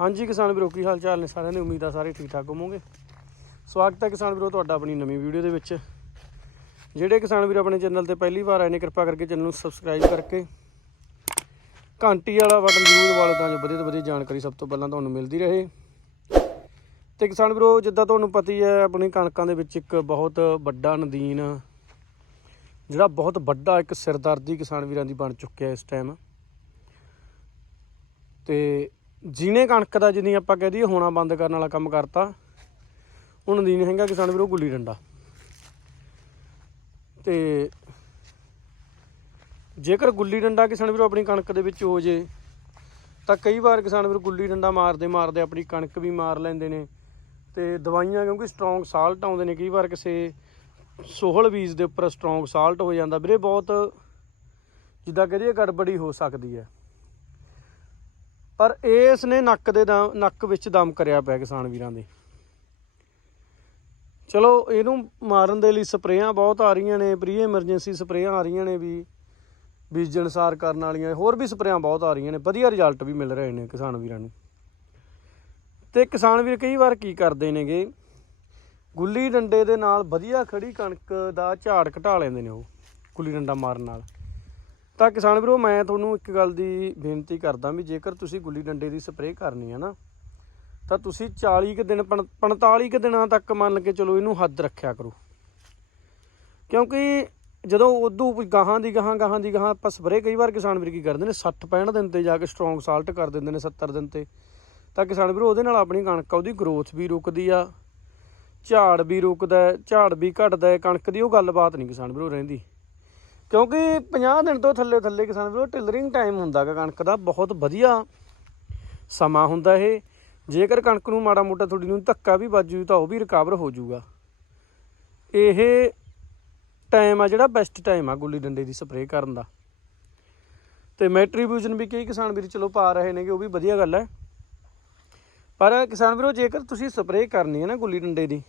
ਹਾਂਜੀ ਕਿਸਾਨ ਵੀਰੋ, ਕੀ ਹਾਲ ਚਾਲ ਨੇ? ਸਾਰਿਆਂ ਦੀ ਉਮੀਦ ਆ ਸਾਰੇ ਠੀਕ ਠਾਕ ਹੋਵੋਗੇ। ਸਵਾਗਤ ਹੈ ਕਿਸਾਨ ਵੀਰੋ ਤੁਹਾਡਾ ਆਪਣੀ ਨਵੀਂ ਵੀਡੀਓ ਦੇ ਵਿੱਚ। ਜਿਹੜੇ ਕਿਸਾਨ ਵੀਰ ਆਪਣੇ ਚੈਨਲ ਤੇ ਪਹਿਲੀ ਵਾਰ ਆਏ ਨੇ, ਕਿਰਪਾ ਕਰਕੇ ਚੈਨਲ ਨੂੰ ਸਬਸਕ੍ਰਾਈਬ ਕਰਕੇ ਘੰਟੀ ਵਾਲਾ ਬਟਨ ਜ਼ਰੂਰ ਦਬਾ ਲਓ ਤਾਂ ਜੋ ਵਧੀਆ ਤੋਂ ਵਧੀਆ ਜਾਣਕਾਰੀ ਸਭ ਤੋਂ ਪਹਿਲਾਂ ਤੁਹਾਨੂੰ ਮਿਲਦੀ ਰਹੇ। ਤੇ ਕਿਸਾਨ ਵੀਰੋ, ਜਿੱਦਾਂ ਤੁਹਾਨੂੰ ਪਤਾ ਹੀ ਹੈ, ਆਪਣੀ ਕਣਕਾਂ ਦੇ ਵਿੱਚ ਇੱਕ ਬਹੁਤ ਵੱਡਾ ਨਦੀਨ, ਜਿਹੜਾ ਬਹੁਤ ਵੱਡਾ ਇੱਕ ਸਿਰਦਰਦੀ ਕਿਸਾਨ ਵੀਰਾਂ ਦੀ ਬਣ ਚੁੱਕਿਆ ਇਸ ਟਾਈਮ ਤੇ ਜਿਹਨੇ ਕਣਕ ਦਾ ਜਿੰਨੀ ਆਪਾਂ ਕਹਿ ਦਈਏ ਹੋਣਾ ਬੰਦ ਕਰਨ ਵਾਲਾ ਕੰਮ ਕਰਤਾ, ਹੁਣ ਨਦੀਨ ਹੈਗਾ ਕਿਸਾਨ ਵੀਰੋ ਗੁੱਲੀ ਡੰਡਾ। ਤੇ ਜੇਕਰ ਗੁੱਲੀ ਡੰਡਾ ਕਿਸਾਨ ਵੀਰੋ ਆਪਣੀ ਕਣਕ ਦੇ ਵਿੱਚ ਹੋ ਜੇ, ਤਾਂ ਕਈ ਵਾਰ ਕਿਸਾਨ ਵੀਰ ਗੁੱਲੀ ਡੰਡਾ ਮਾਰਦੇ ਮਾਰਦੇ ਆਪਣੀ ਕਣਕ ਵੀ ਮਾਰ ਲੈਂਦੇ ਨੇ। ਤੇ ਦਵਾਈਆਂ ਕਿਉਂਕਿ ਸਟਰੋਂਗ ਸਾਲਟ ਆਉਂਦੇ ਨੇ, ਕਈ ਵਾਰ ਕਿਸੇ ਸੋਹਲ ਬੀਜ ਦੇ ਉੱਪਰ ਸਟਰੋਂਗ ਸਾਲਟ ਹੋ ਜਾਂਦਾ। ਵੀਰੇ ਬਹੁਤ ਜਿੱਦਾਂ ਕਹਦੇ ਗੜਬੜੀ ਹੋ ਸਕਦੀ ਹੈ। ਪਰ ਇਸ ਨੇ ਨੱਕ ਦੇ ਦਮ, ਨੱਕ ਵਿੱਚ ਦਮ ਕਰਿਆ ਪਿਆ ਕਿਸਾਨ ਵੀਰਾਂ ਦੇ। ਚਲੋ, ਇਹਨੂੰ ਮਾਰਨ ਦੇ ਲਈ ਸਪਰੇਆਂ ਬਹੁਤ ਆ ਰਹੀਆਂ ਨੇ, ਪ੍ਰੀ ਐਮਰਜੈਂਸੀ ਸਪਰੇਆਂ ਆ ਰਹੀਆਂ ਨੇ ਵੀ, ਬੀਜਣ ਸਾਰ ਕਰਨ ਵਾਲੀਆਂ, ਹੋਰ ਵੀ ਸਪਰੇਆਂ ਬਹੁਤ ਆ ਰਹੀਆਂ ਨੇ, ਵਧੀਆ ਰਿਜ਼ਲਟ ਵੀ ਮਿਲ ਰਹੇ ਨੇ ਕਿਸਾਨ ਵੀਰਾਂ ਨੂੰ। ਤੇ ਕਿਸਾਨ ਵੀਰ ਕਈ ਵਾਰ ਕੀ ਕਰਦੇ ਨੇਗੇ, ਗੁੱਲੀ ਡੰਡੇ ਦੇ ਨਾਲ ਵਧੀਆ ਖੜੀ ਕਣਕ ਦਾ ਝਾੜ ਘਟਾ ਲੈਂਦੇ ਨੇ ਉਹ, ਗੁੱਲੀ ਡੰਡਾ ਮਾਰਨ ਨਾਲ। ਤਾਂ ਕਿਸਾਨ ਵੀਰੋ, ਮੈਂ ਤੁਹਾਨੂੰ ਇੱਕ ਗੱਲ ਦੀ ਬੇਨਤੀ ਕਰਦਾ ਵੀ ਜੇਕਰ ਤੁਸੀਂ ਗੁੱਲੀ ਡੰਡੇ ਦੀ ਸਪਰੇਅ ਕਰਨੀ ਹੈ ਨਾ, ਤਾਂ ਤੁਸੀਂ 40 ਕੁ ਦਿਨ, ਪੰ- 45 ਕੁ ਦਿਨਾਂ ਤੱਕ ਮੰਨ ਕੇ ਚਲੋ ਇਹਨੂੰ ਹੱਦ ਰੱਖਿਆ ਕਰੋ। ਕਿਉਂਕਿ ਜਦੋਂ ਉਦੋਂ ਗਾਹਾਂ ਦੀ ਗਾਹਾਂ ਗਾਹਾਂ ਦੀ ਗਾਹਾਂ ਆਪਾਂ ਸਪਰੇਅ ਕਈ ਵਾਰ ਕਿਸਾਨ ਵੀਰ ਕੀ ਕਰਦੇ ਨੇ 60 65 ਦਿਨ ਤੇ ਜਾ ਕੇ ਸਟਰੋਂਗ ਸਾਲਟ ਕਰ ਦਿੰਦੇ ਨੇ 70 ਦਿਨ ਤੇ। ਤਾਂ ਕਿਸਾਨ ਵੀਰੋ, ਉਹਦੇ ਨਾਲ ਆਪਣੀ ਕਣਕ ਆ, ਉਹਦੀ ਗਰੋਥ ਵੀ ਰੁਕਦੀ ਆ, ਝਾੜ ਵੀ ਰੁਕਦਾ, ਝਾੜ ਵੀ ਘਟਦਾ, ਕਣਕ ਦੀ ਉਹ ਗੱਲਬਾਤ ਨਹੀਂ ਕਿਸਾਨ ਵੀਰੋ ਰਹਿੰਦੀ। ਕਿਉਂਕਿ 50 ਦਿਨ ਤੋਂ ਥੱਲੇ ਥੱਲੇ ਕਿਸਾਨ ਵੀਰੋ, ਟਿਲਰਿੰਗ ਟਾਈਮ ਹੁੰਦਾ ਗਾ, ਕਣਕ ਦਾ ਬਹੁਤ ਵਧੀਆ ਸਮਾਂ ਹੁੰਦਾ ਇਹ। ਜੇਕਰ ਕਣਕ ਨੂੰ ਮਾੜਾ ਮੋਟਾ ਤੁਹਾਡੀ ਨੂੰ ਧੱਕਾ ਵੀ ਵੱਜੂ ਤਾਂ ਉਹ ਵੀ ਰਿਕਵਰ ਹੋ ਜਾਊਗਾ ਇਹ ਟਾਈਮ ਆ ਜਿਹੜਾ ਬੈਸਟ ਟਾਈਮ ਆ ਗੁੱਲੀ ਡੰਡੇ ਦੀ ਸਪਰੇਅ ਕਰਨ ਦਾ। ਤੇ ਮੈਟਰੀਬਿਊਸ਼ਨ ਵੀ ਕਈ ਕਿਸਾਨ ਵੀਰ ਚਲੋ ਪਾ ਰਹੇ ਨੇਗੇ, ਉਹ ਵੀ ਵਧੀਆ ਗੱਲ ਹੈ। ਪਰ ਕਿਸਾਨ ਵੀਰੋ, ਜੇਕਰ ਤੁਸੀਂ ਸਪਰੇਅ ਕਰਨੀ ਹੈ ਨਾ ਗੁੱਲੀ ਡੰਡੇ ਦੀ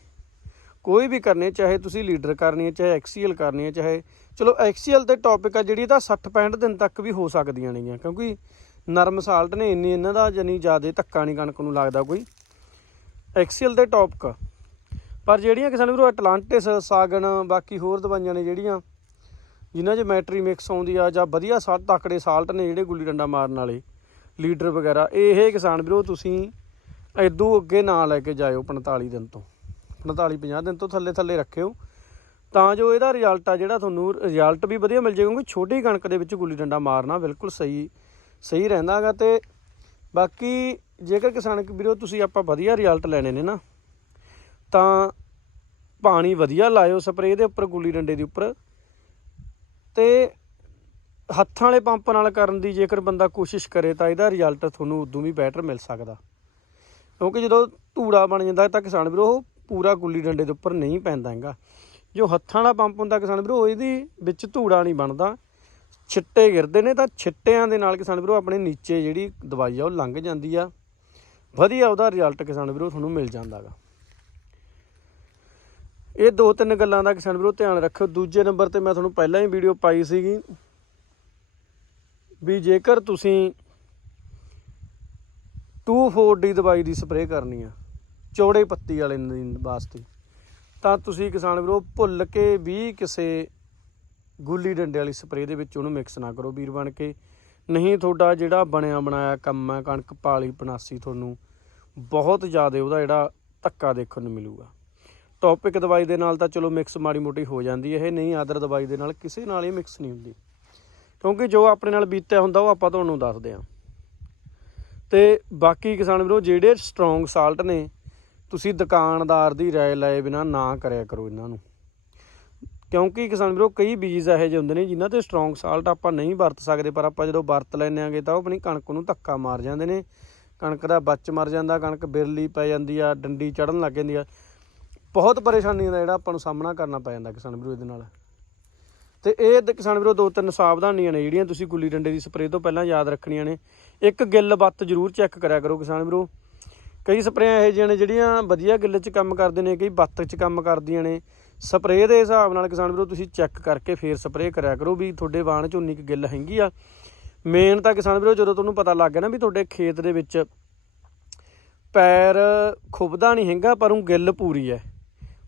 ਕੋਈ ਵੀ ਕਰਨੀ ਚਾਹੇ ਤੁਸੀਂ ਲੀਡਰ ਕਰਨੀ ਹੈ, ਚਾਹੇ ਐਕਸੀਐਲ ਕਰਨੀ ਹੈ, ਚਾਹੇ ਚਲੋ ਐਕਸੀਐਲ ਤੇ ਟੌਪਿਕ ਆ ਜਿਹੜੀ ਤਾਂ 60 65 ਦਿਨ ਤੱਕ ਵੀ ਹੋ ਸਕਦੀਆਂ ਨੇਗੀਆਂ, ਕਿਉਂਕਿ ਨਰਮ ਸਾਲਟ ਨੇ ਇੰਨੀ ਇਹਨਾਂ ਦਾ ਜਾਨੀ ਜ਼ਿਆਦਾ ਧੱਕਾ ਨਹੀਂ ਕਣਕ ਨੂੰ ਲੱਗਦਾ ਕੋਈ। ਐਕਸੀਐਲ ਤੇ ਟੌਪਿਕ ਪਰ ਜਿਹੜੀਆਂ ਕਿਸਾਨ ਵੀਰੋ ਐਟਲਾਂਟਿਸ ਸਾਗਣ, ਬਾਕੀ ਹੋਰ ਦਵਾਈਆਂ ਨੇ ਜਿਹੜੀਆਂ, ਜਿਨ੍ਹਾਂ 'ਚ ਮੈਟਰੀ ਮਿਕਸ ਆਉਂਦੀ ਆ ਜਾਂ ਵਧੀਆ ਸਾਲ ਤਕੜੇ ਸਾਲਟ ਨੇ ਜਿਹੜੇ ਗੁੱਲੀ ਡੰਡਾ ਮਾਰਨ ਵਾਲੇ, ਲੀਡਰ ਵਗੈਰਾ, ਇਹ ਕਿਸਾਨ ਵੀਰੋ, ਤੁਸੀਂ ਐਦੂ ਅੱਗੇ ਨਾ ਲੈ ਕੇ ਜਾਇਓ 45 ਦਿਨ ਤੋਂ। 45 50 ਦਿਨ ਤੋਂ ਥੱਲੇ ਥੱਲੇ ਰੱਖਿਓ। ਤਾਂ ਜੋ ਇਹਦਾ ਰਿਜ਼ਲਟ ਆ ਜਿਹੜਾ ਤੁਹਾਨੂੰ ਰਿਜ਼ਲਟ ਵੀ ਵਧੀਆ ਮਿਲ ਜਾਏ, ਕਿਉਂਕਿ ਛੋਟੀ ਕਣਕ ਦੇ ਵਿੱਚ ਗੁੱਲੀ ਡੰਡਾ ਮਾਰਨਾ ਬਿਲਕੁਲ ਸਹੀ ਸਹੀ ਰਹਿੰਦਾਗਾ ਤੇ ਬਾਕੀ ਜੇਕਰ ਕਿਸਾਨ ਵੀਰੋ ਤੁਸੀਂ ਆਪਾਂ ਵਧੀਆ ਰਿਜ਼ਲਟ ਲੈਣੇ ਨੇ ਨਾ, ਤਾਂ ਪਾਣੀ ਵਧੀਆ ਲਾਇਓ ਸਪਰੇਅ ਦੇ ਉੱਪਰ ਗੁੱਲੀ ਡੰਡੇ ਦੇ ਉੱਪਰ ਤੇ ਹੱਥਾਂ ਵਾਲੇ ਪੰਪ ਨਾਲ ਕਰਨ ਦੀ ਜੇਕਰ ਬੰਦਾ ਕੋਸ਼ਿਸ਼ ਕਰੇ ਤਾਂ ਇਹਦਾ ਰਿਜ਼ਲਟ ਤੁਹਾਨੂੰ ਉਦੋਂ ਵੀ ਬੈਟਰ ਮਿਲ ਸਕਦਾ। ਕਿਉਂਕਿ ਜਦੋਂ ਧੂੜਾ ਬਣ ਜਾਂਦਾ ਤਾਂ ਕਿਸਾਨ ਵੀਰੋ ਉਹ ਪੂਰਾ ਗੁੱਲੀ ਡੰਡੇ ਦੇ ਉੱਪਰ ਨਹੀਂ ਪੈਂਦਾ ਹੈਗਾ। ਜੋ ਹੱਥਾਂ ਵਾਲਾ ਪੰਪ ਹੁੰਦਾ ਕਿਸਾਨ ਵੀਰੋ ਇਹਦੀ ਵਿੱਚ ਧੂੜਾ ਨਹੀਂ ਬਣਦਾ। ਛਿੱਟੇ ਗਿਰਦੇ ਨੇ ਤਾਂ ਛਿੱਟਿਆਂ ਦੇ ਨਾਲ ਕਿਸਾਨ ਵੀਰੋ ਆਪਣੇ ਨੀਚੇ ਜਿਹੜੀ ਦਵਾਈ ਆ ਉਹ ਲੰਘ ਜਾਂਦੀ ਆ। ਵਧੀਆ ਉਹਦਾ ਰਿਜ਼ਲਟ ਕਿਸਾਨ ਵੀਰੋ ਤੁਹਾਨੂੰ ਮਿਲ ਜਾਂਦਾਗਾ ਇਹ ਦੋ ਤਿੰਨ ਗੱਲਾਂ ਦਾ ਕਿਸਾਨ ਵੀਰੋ ਧਿਆਨ ਰੱਖਿਓ। ਦੂਜੇ ਨੰਬਰ ਤੇ ਮੈਂ ਤੁਹਾਨੂੰ ਪਹਿਲਾਂ ਹੀ ਵੀਡੀਓ ਪਾਈ ਸੀਗੀ ਵੀ ਜੇਕਰ ਤੁਸੀਂ 2,4-D ਦਵਾਈ ਦੀ ਸਪਰੇਅ ਕਰਨੀ ਆ ਚੌੜੇ ਪੱਤੀ ਵਾਲੇ ਨਦੀਨ ਵਾਸਤੇ। ਤਾਂ ਤੁਸੀਂ ਕਿਸਾਨ ਵੀਰੋ ਭੁੱਲ ਕੇ ਵੀ ਕਿਸੇ ਗੁੱਲੀ ਡੰਡੇ ਵਾਲੀ ਸਪਰੇਅ ਦੇ ਵਿੱਚ ਉਹਨੂੰ ਮਿਕਸ ਨਾ ਕਰੋ ਵੀਰ ਬਣ ਕੇ। ਨਹੀਂ ਤੁਹਾਡਾ ਜਿਹੜਾ ਬਣਿਆ ਬਣਾਇਆ ਕੰਮ ਹੈ ਕਣਕ ਪਾਲੀ ਪਨਾਸੀ ਤੁਹਾਨੂੰ ਬਹੁਤ ਜ਼ਿਆਦਾ ਉਹਦਾ ਜਿਹੜਾ ਧੱਕਾ ਦੇਖਣ ਨੂੰ ਮਿਲੂਗਾ। ਟੌਪਿਕ ਦਵਾਈ ਦੇ ਨਾਲ ਤਾਂ ਚਲੋ ਮਿਕਸ ਮਾੜੀ ਮੋਟੀ ਹੋ ਜਾਂਦੀ ਹੈ ਇਹ, ਨਹੀਂ ਆਦਰ ਦਵਾਈ ਦੇ ਨਾਲ ਕਿਸੇ ਨਾਲ ਹੀ ਮਿਕਸ ਨਹੀਂ ਹੁੰਦੀ। ਕਿਉਂਕਿ ਜੋ ਆਪਣੇ ਨਾਲ ਬੀਤਿਆ ਹੁੰਦਾ ਉਹ ਆਪਾਂ ਤੁਹਾਨੂੰ ਦੱਸਦੇ ਹਾਂ। ਤੇ ਬਾਕੀ ਕਿਸਾਨ ਵੀਰੋ ਜਿਹੜੇ ਸਟਰੋਂਗ ਸਾਲਟ ਨੇ ਤੁਸੀਂ ਦੁਕਾਨਦਾਰ ਦੀ ਰਾਏ ਲਏ ਬਿਨਾ ਨਾ ਕਰਿਆ ਕਰੋ ਇਹਨਾਂ ਨੂੰ। ਕਿਉਂਕਿ ਕਿਸਾਨ ਵੀਰੋ, ਕਈ ਬੀਜ ਇਹੋ ਜਿਹੇ ਹੁੰਦੇ ਨੇ ਜਿਨ੍ਹਾਂ ਤੇ ਸਟਰੋਂਗ ਸਾਲਟ ਆਪਾਂ ਨਹੀਂ ਵਰਤ ਸਕਦੇ, ਪਰ ਆਪਾਂ ਜਦੋਂ ਵਰਤ ਲੈਂਦੇ ਆਂਗੇ ਤਾਂ ਉਹ ਆਪਣੀ ਕਣਕ ਨੂੰ ਧੱਕਾ ਮਾਰ ਜਾਂਦੇ ਨੇ। ਕਣਕ ਦਾ ਬੱਚ ਮਰ ਜਾਂਦਾ, ਕਣਕ ਬਿਰਲੀ ਪੈ ਜਾਂਦੀ ਆ, ਡੰਡੀ ਚੜਨ ਲੱਗ ਜਾਂਦੀ ਆ। ਬਹੁਤ ਪਰੇਸ਼ਾਨੀਆਂ ਦਾ ਜਿਹੜਾ ਆਪਾਂ ਨੂੰ ਸਾਹਮਣਾ ਕਰਨਾ ਪੈ ਜਾਂਦਾ ਕਿਸਾਨ ਵੀਰੋ ਇਹਦੇ ਨਾਲ। ਤੇ ਇਹ ਦ- ਕਿਸਾਨ ਵੀਰੋ ਦੋ ਤਿੰਨ ਸਾਵਧਾਨੀਆਂ ਨੇ ਜਿਹੜੀਆਂ ਤੁਸੀਂ ਗੁੱਲੀ ਡੰਡੇ ਦੀ ਸਪਰੇਅ ਤੋਂ ਪਹਿਲਾਂ ਯਾਦ ਰੱਖਣੀਆਂ ਨੇ। ਇੱਕ ਗਿੱਲ ਬੱਤ ਜ਼ਰੂਰ ਚੈੱਕ ਕਰਿਆ ਕਰੋ ਕਿਸਾਨ ਵੀਰੋ। ਕਈ ਸਪਰੇਆਂ ਇਹੋ ਜਿਹੀਆਂ ਨੇ ਜਿਹੜੀਆਂ ਵਧੀਆ ਗਿੱਲ 'ਚ ਕੰਮ ਕਰਦੇ ਨੇ, ਕਈ ਬੱਤ 'ਚ ਕੰਮ ਕਰਦੀਆਂ ਨੇ। ਸਪਰੇਅ ਦੇ ਹਿਸਾਬ ਨਾਲ ਕਿਸਾਨ ਵੀਰੋ, ਤੁਸੀਂ ਚੈੱਕ ਕਰਕੇ ਫੇਰ ਸਪਰੇਅ ਕਰਿਆ ਕਰੋ ਵੀ ਤੁਹਾਡੇ ਬਾਣ 'ਚ ਉਨੀ ਕੁ ਗਿੱਲ ਹੈਗੀ ਆ। ਮੇਨ ਤਾਂ ਕਿਸਾਨ ਵੀਰੋ, ਜਦੋਂ ਤੁਹਾਨੂੰ ਪਤਾ ਲੱਗ ਗਿਆ ਨਾ ਵੀ ਤੁਹਾਡੇ ਖੇਤ ਦੇ ਵਿੱਚ ਪੈਰ ਖੁੱਬਦਾ ਨਹੀਂ ਹੈਗਾ, ਪਰ ਉਹ ਗਿੱਲ ਪੂਰੀ ਹੈ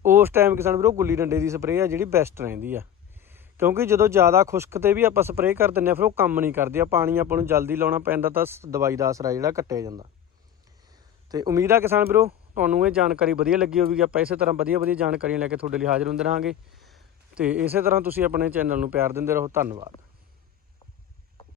ਉਸ ਟਾਈਮ ਕਿਸਾਨ ਵੀਰੋ, ਗੁੱਲੀ ਡੰਡੇ ਦੀ ਸਪਰੇਅ ਆ ਜਿਹੜੀ ਬੈਸਟ ਰਹਿੰਦੀ ਆ। ਕਿਉਂਕਿ ਜਦੋਂ ਜ਼ਿਆਦਾ ਖੁਸ਼ਕ ਤੇ ਵੀ ਆਪਾਂ ਸਪਰੇਅ ਕਰ ਦਿੰਨੇ ਆ, ਫਿਰ ਉਹ ਕੰਮ ਨਹੀਂ ਕਰਦੀ। ਆ ਪਾਣੀ ਆਪਾਂ ਨੂੰ ਜਲਦੀ ਲਾਉਣਾ ਪੈਂਦਾ ਤਾਂ ਸ- ਦਵਾਈ ਦਾ ਅਸਰ ਜਿਹੜਾ ਕੱਟਿਆ ਜਾਂਦਾ। ਤੇ ਉਮੀਦ ਆ ਕਿਸਾਨ ਵੀਰੋ, ਤੁਹਾਨੂੰ ਇਹ ਜਾਣਕਾਰੀ ਵਧੀਆ ਲੱਗੀ ਹੋਵੇਗੀ। ਆਪਾਂ ਇਸੇ ਤਰ੍ਹਾਂ ਵਧੀਆ ਵਧੀਆ ਜਾਣਕਾਰੀਆਂ ਲੈ ਕੇ ਤੁਹਾਡੇ ਲਈ ਹਾਜ਼ਰ ਹੁੰਦੇ ਰਹਾਂਗੇ। ਤੇ ਇਸੇ ਤਰ੍ਹਾਂ ਤੁਸੀਂ ਆਪਣੇ ਚੈਨਲ ਨੂੰ ਪਿਆਰ ਦਿੰਦੇ ਰਹੋ। ਧੰਨਵਾਦ।